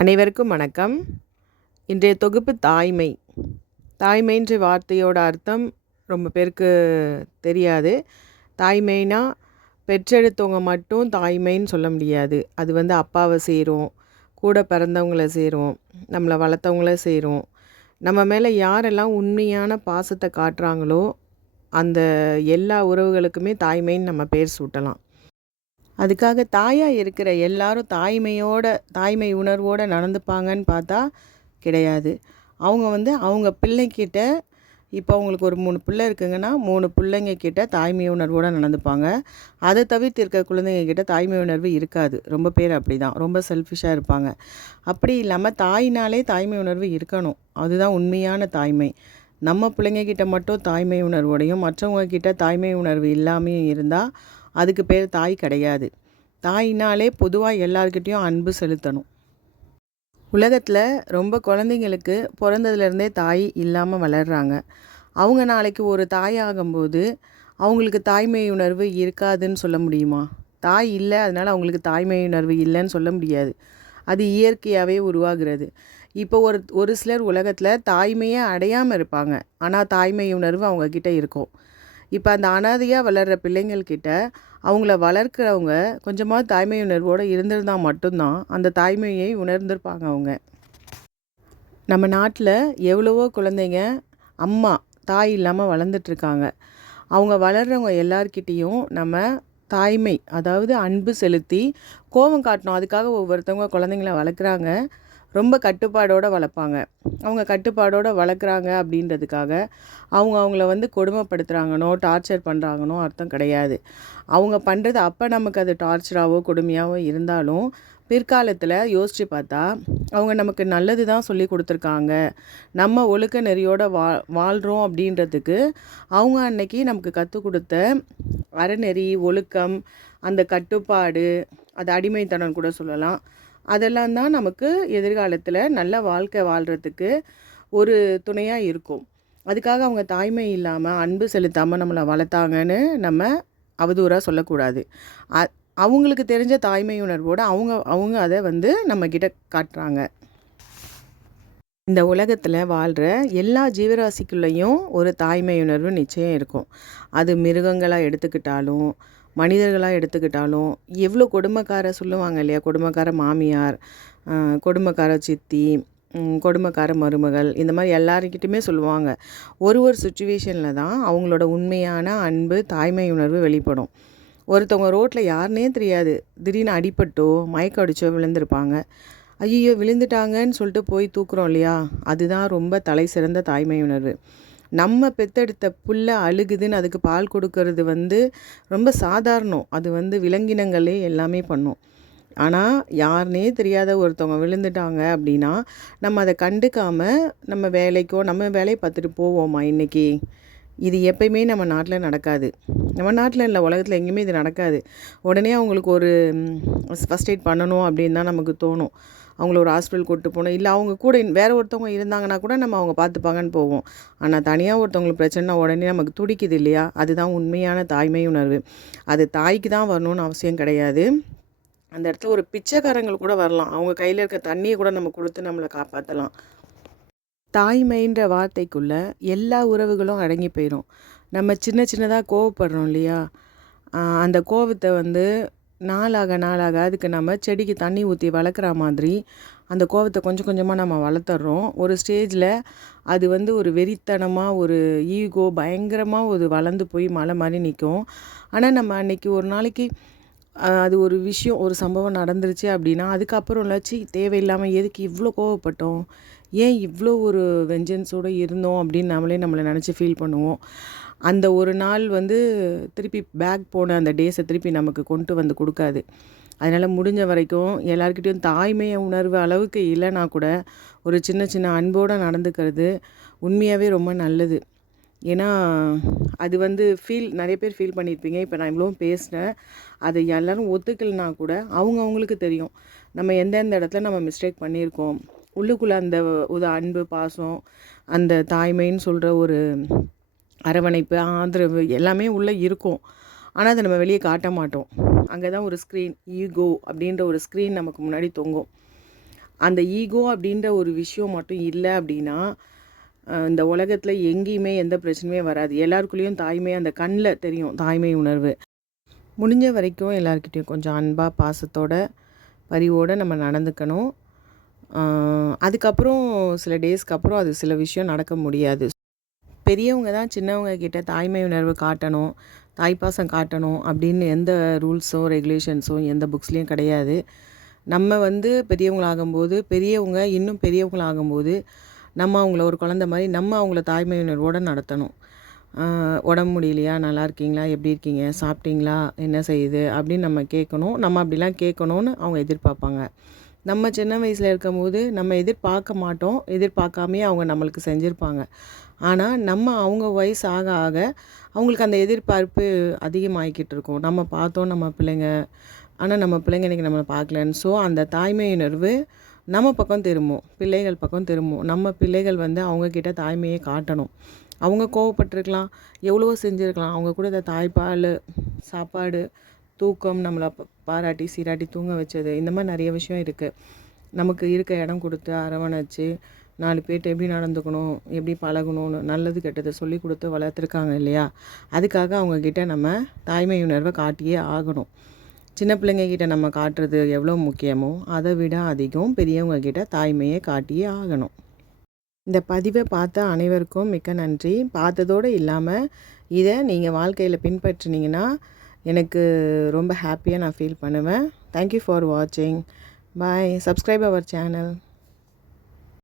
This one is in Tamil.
அனைவருக்கும் வணக்கம். இன்றைய தொகுப்பு தாய்மை. தாய்மைன்ற வார்த்தையோட அர்த்தம் ரொம்ப பேருக்கு தெரியாது. தாய்மைனா பெற்றெடுத்தவங்க மட்டும் தாய்மைன்னு சொல்ல முடியாது. அது வந்து அப்பாவை சேரும் கூட பிறந்தவங்கள சேரும் நம்மளை வளர்த்தவங்கள சேரும். நம்ம மேலே யாரெல்லாம் உண்மையான பாசத்தை காட்டுறாங்களோ அந்த எல்லா உறவுகளுக்குமே தாய்மைன்னு நம்ம பேர் சூட்டலாம். அதுக்காக தாயாக இருக்கிற எல்லாரும் தாய்மையோட தாய்மை உணர்வோடு நடந்துப்பாங்கன்னு பார்த்தா கிடையாது. அவங்க வந்து அவங்க பிள்ளைக்கிட்ட இப்போ அவங்களுக்கு ஒரு மூணு பிள்ளை இருக்குங்கன்னா மூணு பிள்ளைங்க கிட்ட தாய்மை உணர்வோடு நடந்துப்பாங்க. அதை தவிர்த்து இருக்க குழந்தைங்க கிட்ட தாய்மை உணர்வு இருக்காது. ரொம்ப பேர் அப்படி தான் ரொம்ப செல்ஃபிஷாக இருப்பாங்க. அப்படி இல்லாமல் தாயினாலே தாய்மை உணர்வு இருக்கணும். அதுதான் உண்மையான தாய்மை. நம்ம பிள்ளைங்க கிட்ட மட்டும் தாய்மை உணர்வோடையும் மற்றவங்க கிட்ட தாய்மை உணர்வு இல்லாமையும் இருந்தால் அதுக்கு பேர் தாய் கிடையாது. தாயினாலே பொதுவாக எல்லார்கிட்டேயும் அன்பு செலுத்தணும். உலகத்தில் ரொம்ப குழந்தைங்களுக்கு பிறந்ததுலேருந்தே தாய் இல்லாமல் வளர்கிறாங்க அவங்க நாளைக்கு ஒரு தாய் ஆகும்போது அவங்களுக்கு தாய்மை உணர்வு இருக்காதுன்னு சொல்ல முடியுமா? தாய் இல்லை அதனால் அவங்களுக்கு தாய்மை உணர்வு இல்லைன்னு சொல்ல முடியாது. அது இயற்கையாகவே உருவாகிறது. இப்போ ஒரு ஒரு சிலர் உலகத்தில் தாய்மையை அடையாமல் இருப்பாங்க. ஆனால் தாய்மை உணர்வு அவங்கக்கிட்ட இருக்கும். இப்போ அந்த அனாதையாக வளர்கிற பிள்ளைங்கள்கிட்ட அவங்கள வளர்க்குறவங்க கொஞ்சமாக தாய்மை உணர்வோடு இருந்திருந்தால் மட்டும்தான் அந்த தாய்மையை உணர்ந்திருப்பாங்க அவங்க. நம்ம நாட்டில் எவ்வளவோ குழந்தைங்க அம்மா தாய் இல்லாமல் வளர்ந்துட்டுருக்காங்க அவங்க வளர்கிறவங்க எல்லார்கிட்டேயும் நம்ம தாய்மை அதாவது அன்பு செலுத்தி கோபம் காட்டணும். அதுக்காக ஒவ்வொருத்தவங்க குழந்தைங்கள வளர்க்குறாங்க. ரொம்ப கட்டுப்பாடோடு வளர்ப்பாங்க. அவங்க கட்டுப்பாடோடு வளர்க்குறாங்க அப்படின்றதுக்காக அவங்க அவங்கள வந்து கொடுமைப்படுத்துகிறாங்கனோ டார்ச்சர் பண்ணுறாங்கனோ அர்த்தம் கிடையாது. அவங்க பண்ணுறது அப்போ நமக்கு அது டார்ச்சராகவோ கொடுமையாகவோ இருந்தாலும் பிற்காலத்தில் யோசித்து பார்த்தா அவங்க நமக்கு நல்லது தான் சொல்லி கொடுத்துருக்காங்க. நம்ம ஒழுக்க நெறியோட வா வாழ்கிறோம் அப்படின்றதுக்கு அவங்க அன்னைக்கு நமக்கு கற்றுக் கொடுத்த அறநெறி ஒழுக்கம் அந்த கட்டுப்பாடு அது அடிமைத்தனம் கூட சொல்லலாம். அதெல்லாம் தான் நமக்கு எதிர்காலத்தில் நல்ல வாழ்க்கை வாழ்கிறதுக்கு ஒரு துணையாக இருக்கும். அதுக்காக அவங்க தாய்மை இல்லாமல் அன்பு செலுத்தாமல் நம்மளை வளர்த்தாங்கன்னு நம்ம அவதூறாக சொல்லக்கூடாது. அ அவங்களுக்கு தெரிஞ்ச தாய்மை உணர்வோடு அவங்க அவங்க அதை வந்து நம்மக்கிட்ட காட்டுறாங்க. இந்த உலகத்தில் வாழ்கிற எல்லா ஜீவராசிக்குள்ளேயும் ஒரு தாய்மை உணர்வு நிச்சயம் இருக்கும். அது மிருகங்களாக எடுத்துக்கிட்டாலும் மனிதர்களாக எடுத்துக்கிட்டாலும் எவ்வளோ கொடுமைக்கார சொல்லுவாங்க இல்லையா? கொடுமைக்கார மாமியார் கொடுமைக்கார சித்தி கொடுமைக்கார மருமகள் இந்த மாதிரி எல்லாருக்கிட்டுமே சொல்லுவாங்க. ஒரு ஒரு சுச்சுவேஷனில் தான் அவங்களோட உண்மையான அன்பு தாய்மை உணர்வு வெளிப்படும். ஒருத்தவங்க ரோட்டில் யாருனே தெரியாது. திடீர்னு அடிப்பட்டோ மயக்கம் அடிச்சோ விழுந்திருப்பாங்க. ஐயோ விழுந்துட்டாங்கன்னு சொல்லிட்டு போய் தூக்குறோம் இல்லையா? அதுதான் ரொம்ப தலை சிறந்த தாய்மை உணர்வு. நம்ம பெத்தெடுத்த புல்லை அழுகுதுன்னு அதுக்கு பால் கொடுக்கறது வந்து ரொம்ப சாதாரணம். அது வந்து விலங்கினங்களே எல்லாமே பண்ணும். ஆனால் யாருனே தெரியாத ஒருத்தவங்க விழுந்துட்டாங்க அப்படின்னா நம்ம அதை கண்டுக்காமல் நம்ம வேலைக்கோ நம்ம வேலையை பார்த்துட்டு போவோமா இன்றைக்கி இது எப்பயுமே நம்ம நாட்டில் நடக்காது. நம்ம நாட்டில் இல்லை உலகத்தில் எங்கேயுமே இது நடக்காது. உடனே அவங்களுக்கு ஒரு ஃபஸ்ட் எய்ட் பண்ணணும் அப்படின்னு தான் நமக்கு தோணும். அவங்கள ஒரு ஹாஸ்பிட்டல் கூப்பிட்டு போகணும். இல்லை அவங்க கூட வேறு ஒருத்தவங்க இருந்தாங்கன்னா கூட நம்ம அவங்க பார்த்துப்பாங்கன்னு போவோம். ஆனால் தனியாக ஒருத்தவங்களுக்கு பிரச்சனை உடனே நமக்கு துடிக்குது இல்லையா? அதுதான் உண்மையான தாய்மை உணர்வு. அது தாய்க்கு தான் வரணும்னு அவசியம் கிடையாது. அந்த இடத்துல ஒரு பிச்சைக்காரங்கள் கூட வரலாம். அவங்க கையில் இருக்க தண்ணியை கூட நம்ம கொடுத்து நம்மளை காப்பாற்றலாம் தாய்மைன்ற வார்த்தைக்குள்ளே எல்லா உறவுகளும் அடங்கி போயிடும் நம்ம சின்ன சின்னதாக கோவப்படுறோம் இல்லையா? அந்த கோவத்தை வந்து நாளாக நாளாக அதுக்கு நம்ம செடிக்கு தண்ணி ஊற்றி வளர்க்குற மாதிரி அந்த கோவத்தை கொஞ்சம் கொஞ்சமாக நம்ம வளர்த்துறோம். ஒரு ஸ்டேஜில் அது வந்து ஒரு வெறித்தனமாக ஒரு ஈகோ பயங்கரமாக ஒரு வளர்ந்து போய் மலை மாதிரி நிற்கும் ஆனால் நம்ம அன்றைக்கி ஒரு நாளைக்கு அது ஒரு விஷயம் ஒரு சம்பவம் நடந்துருச்சு அப்படின்னா அதுக்கப்புறம் இல்லாச்சு தேவையில்லாமல் எதுக்கு இவ்வளோ கோவப்பட்டோம்? ஏன் இவ்வளோ ஒரு வெஞ்சன்ஸோடு இருந்தோம் அப்படின்னு நம்மளே நம்மளை நினச்சி ஃபீல் பண்ணுவோம். அந்த ஒரு நாள் வந்து திருப்பி பேக் போன அந்த டேஸை திருப்பி நமக்கு கொண்டு வந்து கொடுக்காது. அதனால் முடிஞ்ச வரைக்கும் எல்லாருக்கிட்டேயும் தாய்மையை உணர்வு அளவுக்கு இல்லைனா கூட ஒரு சின்ன சின்ன அன்போடு நடந்துக்கிறது உண்மையாகவே ரொம்ப நல்லது. ஏன்னா அது வந்து ஃபீல் நிறைய பேர் ஃபீல் பண்ணியிருப்பீங்க. இப்போ நான் இவ்வளோ பேசினேன் அதை எல்லோரும் ஒத்துக்கலைனா கூட அவங்க அவங்களுக்கு தெரியும். நம்ம எந்தெந்த இடத்துல நம்ம மிஸ்டேக் பண்ணியிருக்கோம். உள்ளுக்குள்ளே அந்த ஒரு அன்பு பாசம் அந்த தாய்மைன்னு சொல்கிற ஒரு அரவணைப்பு ஆதரவு எல்லாமே உள்ளே இருக்கும். ஆனால் அதை நம்ம வெளியே காட்ட மாட்டோம். அங்கே தான் ஒரு ஸ்க்ரீன் ஈகோ அப்படின்ற ஒரு ஸ்க்ரீன் நமக்கு முன்னாடி தொங்கும். அந்த ஈகோ அப்படின்ற ஒரு விஷயம் மட்டும் இல்லை அப்படின்னா இந்த உலகத்தில் எங்கேயுமே எந்த பிரச்சனையுமே வராது. எல்லாருக்குள்ளேயும் தாய்மை அந்த கண்ணில் தெரியும் தாய்மை உணர்வு. முடிஞ்ச வரைக்கும் எல்லாருக்கிட்டையும் கொஞ்சம் அன்பாக பாசத்தோட பரிவோடு நம்ம நடந்துக்கணும். அதுக்கப்புறம் சில டேஸ்க்கு அப்புறம் அது சில விஷயம் நடக்க முடியாது. பெரியவங்க தான் சின்னவங்க கிட்ட தாய்மை உணர்வு காட்டணும் தாய்ப்பாசம் காட்டணும் அப்படின்னு எந்த ரூல்ஸோ ரெகுலேஷன்ஸோ எந்த புக்ஸ்லேயும் கிடையாது. நம்ம வந்து பெரியவங்களாகும்போது பெரியவங்க இன்னும் பெரியவங்களாகும்போது நம்ம அவங்கள ஒரு குழந்த மாதிரி நம்ம அவங்கள தாய்மை உணர்வோடு நடத்தணும். உடம்பு முடியலையா? நல்லா இருக்கீங்களா? எப்படி இருக்கீங்க? சாப்பிட்டீங்களா? என்ன செய்யுது? அப்படின்னு நம்ம கேட்கணும். நம்ம அப்படிலாம் கேட்கணும்னு அவங்க எதிர்பார்ப்பாங்க. நம்ம சின்ன வயசில் இருக்கும்போது நம்ம எதிர்பார்க்க மாட்டோம். எதிர்பார்க்காமே அவங்க நம்மளுக்கு செஞ்சுருப்பாங்க. ஆனால் நம்ம அவங்க வயசு ஆக ஆக அவங்களுக்கு அந்த எதிர்பார்ப்பு அதிகமாகிக்கிட்டு இருக்கும். நம்ம பார்த்தோம் நம்ம பிள்ளைங்க ஆனால் நம்ம பிள்ளைங்க இன்றைக்கி நம்மளை பார்க்கலன்னு. ஸோ அந்த தாய்மை உணர்வு நம்ம பக்கம் திரும்பும். பிள்ளைகள் பக்கம் திரும்பும். நம்ம பிள்ளைகள் வந்து அவங்கக்கிட்ட தாய்மையை காட்டணும். அவங்க கோவப்பட்டிருக்கலாம். எவ்வளவோ செஞ்சுருக்கலாம். அவங்க கூட இந்த தாய்ப்பால் சாப்பாடு தூக்கம் நம்மளை பாராட்டி சீராட்டி தூங்க வச்சது. இந்த மாதிரி நிறைய விஷயம் இருக்குது நமக்கு இருக்க இடம் கொடுத்து அரவணைச்சு நாலு பேர்ட்ட எப்படி நடந்துக்கணும் எப்படி பழகணும்னு நல்லது கெட்டதை சொல்லி கொடுத்து வளர்த்துருக்காங்க இல்லையா? அதுக்காக அவங்கக்கிட்ட நம்ம தாய்மை உணர்வை காட்டியே ஆகணும். சின்ன பிள்ளைங்கக்கிட்ட நம்ம காட்டுறது எவ்வளோ முக்கியமோ அதை விட அதிகம் பெரியவங்கக்கிட்ட தாய்மையை காட்டியே ஆகணும். இந்த பதிவை பார்த்த அனைவருக்கும் மிக்க நன்றி. பார்த்ததோடு இல்லாமல் இதை நீங்கள் வாழ்க்கையில் பின்பற்றினீங்கன்னா எனக்கு ரொம்ப ஹாப்பியாக நான் ஃபீல் பண்ணுவேன். தேங்க்யூ ஃபார் வாட்சிங் பாய் சப்ஸ்கிரைப் அவர் சேனல்